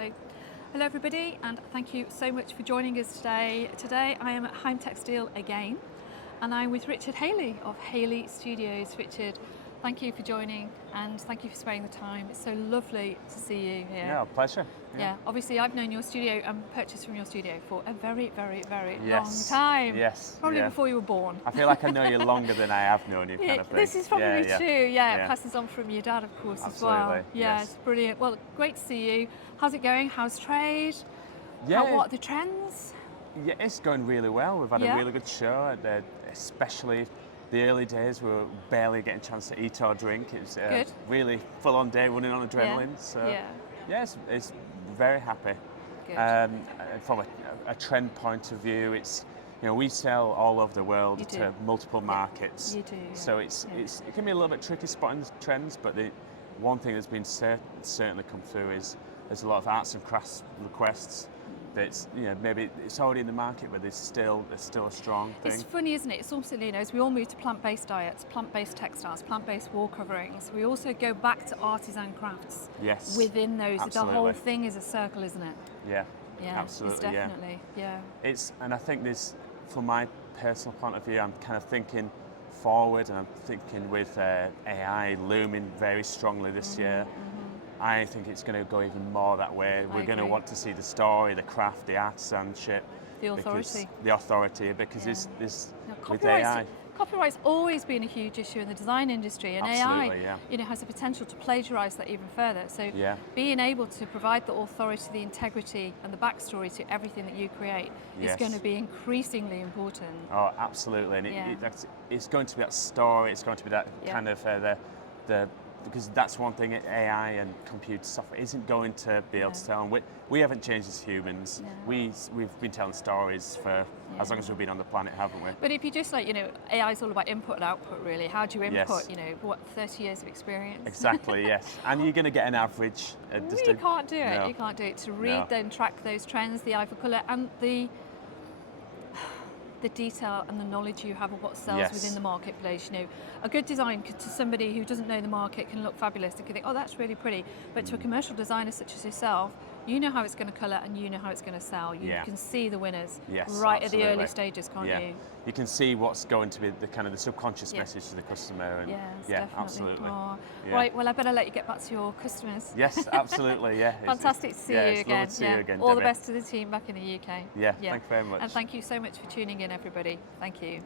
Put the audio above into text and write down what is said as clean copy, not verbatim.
So, hello everybody, and thank you so much for joining us today. Today I am at Home Textile again, and I'm with Richard Haley of Haley Studios. Richard, thank you for joining, and thank you for sparing the time. It's so lovely to see you here. Yeah, pleasure. Yeah, obviously I've known your studio and purchased from your studio for a very, very, very long Yes. time. Yes. Probably yeah. before you were born. I feel like I know you longer than I have known you, kind of thing. This is probably true. Yeah, Yeah. it passes on from your dad, of course, Absolutely, as well. Yeah, yes. it's brilliant. Well, great to see you. How's it going? How's trade? Yeah. What are the trends? Yeah, it's going really well. We've had Yeah. a really good show, especially the early days. We were barely getting a chance to eat or drink. It was a Good. really full-on day running on adrenaline. So Yeah. it's very happy. Good. From a trend point of view, it's we sell all over the world You do. to multiple markets. You do, yeah. So it can be a little bit tricky spotting the trends, but the one thing that's been certainly come through is there's a lot of arts and crafts requests. That's maybe it's already in the market, but it's still a strong thing. It's funny, isn't it? It's also, as we all move to plant-based diets, plant-based textiles, plant-based wall coverings, we also go back to artisan crafts. Yes. Within those, Absolutely. the whole thing is a circle, isn't it? Yeah. Yeah, Absolutely. It's definitely, yeah. And I think this, from my personal point of view, I'm kind of thinking forward, and I'm thinking with AI looming very strongly this year. I think it's going to go even more that way. We're going to agree. want to see the story, the craft, the artisanship. The authority. Because this Now, with AI. Copyright's always been a huge issue in the design industry, and Absolutely, AI, yeah. has the potential to plagiarize that even further. So, Yeah. being able to provide the authority, the integrity, and the backstory to everything that you create is Yes. going to be increasingly important. Oh, absolutely, and Yeah. it's going to be that story. It's going to be that Yeah. kind of the because that's one thing AI and computer software isn't going to be able to tell. And we haven't changed as humans. No. We've been telling stories for as long as we've been on the planet, haven't we? But if you just AI is all about input and output, really. How do you Yes. input? 30 years of experience? Exactly, yes. And you're going to get an average. You can't do it. No. You can't do it. To read No. and track those trends, the eye for colour, and the detail and the knowledge you have of what sells Yes. within the marketplace. A good design to somebody who doesn't know the market can look fabulous. They can think, oh, that's really pretty. But to a commercial designer such as yourself, you know how it's going to colour and you know how it's going to sell. You Yeah. can see the winners Yes, right at the absolutely. early stages, can't Yeah. you? You can see what's going to be the kind of the subconscious Yeah. message to the customer. And Yes, yeah, definitely. absolutely. Oh. Yeah. Right, well, I better let you get back to your customers. Yes, absolutely. Yeah. Fantastic to see yeah, you it's again. lovely to see you again, All the Debbie. best to the team back in the UK. Yeah, thank you very much. And thank you so much for tuning in, everybody. Thank you.